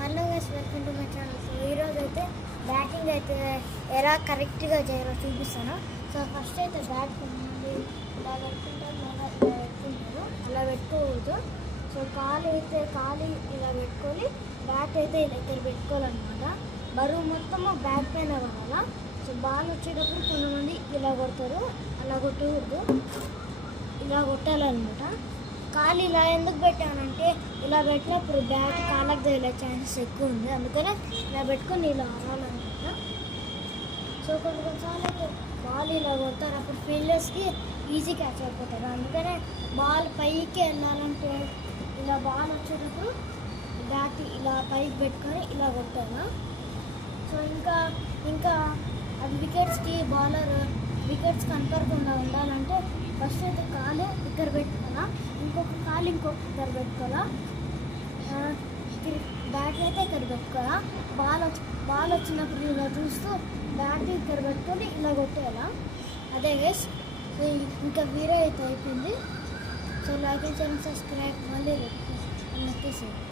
Hello guys, welcome to my channel. So ఈరోజు అయితే batting అయితే ఎలా కరెక్ట్గా చేయాలో చూపిస్తాను. సో ఫస్ట్ అయితే బ్యాట్ ఇలా పెట్టుకుంటారు, లేదా ఇలా పెట్టుకుంటారు. అలా పెట్టుకోవద్దు. సో కాలు ఇలా పెట్టుకొని బ్యాట్ అయితే ఇలా ఇక్కడ పెట్టుకోవాలన్నమాట. బరువు మొత్తము బ్యాట్ పైన పడాలా. సో బాల్ వచ్చేటప్పుడు కొంతమంది ఇలా కొడతారు, అలా కొట్టకూడదు, ఇలా కొట్టాలన్నమాట. కాలు ఇలా ఎందుకు పెట్టానంటే ఇలా పెట్టినప్పుడు బ్యాట్ కాళ్ళకు తగిలే ఛాన్సెస్ ఎక్కువ ఉంది, అందుకనే ఇలా పెట్టుకొని ఇలా ఆడాలన్నమాట. సో కొన్నిసార్లు అయితే బాల్ ఇలా కొడతారు, అప్పుడు ఫీల్డర్స్కి ఈజీ క్యాచ్ అయిపోతారు. అందుకనే బాల్ పైకి వెళ్ళాలంటే ఇలా బాల్ వచ్చేటప్పుడు బ్యాట్ ఇలా పైకి పెట్టుకొని ఇలా కొట్టాను. సో ఇంకా అది వికెట్స్ కనపడకుండా ఉండాలంటే ఫస్ట్ అయితే కాలు ఇక్కడ పెట్టుకోవాలా, ఇంకొక కాలు ఇక్కడ పెట్టుకోవాలా, బ్యాట్ అయితే ఇక్కడ పెట్టుకోవాలా. బాల్ వచ్చినప్పుడు ఇలా చూస్తూ బ్యాట్ ఇక్కడ పెట్టుకొని ఇలా కొట్టేయాలా. అదే గైస్. సో ఇంకా వీడియో అయితే అయిపోయింది. సో లైక్ అండ్ సబ్స్క్రైబ్ మళ్ళీ నొక్కేసేయండి.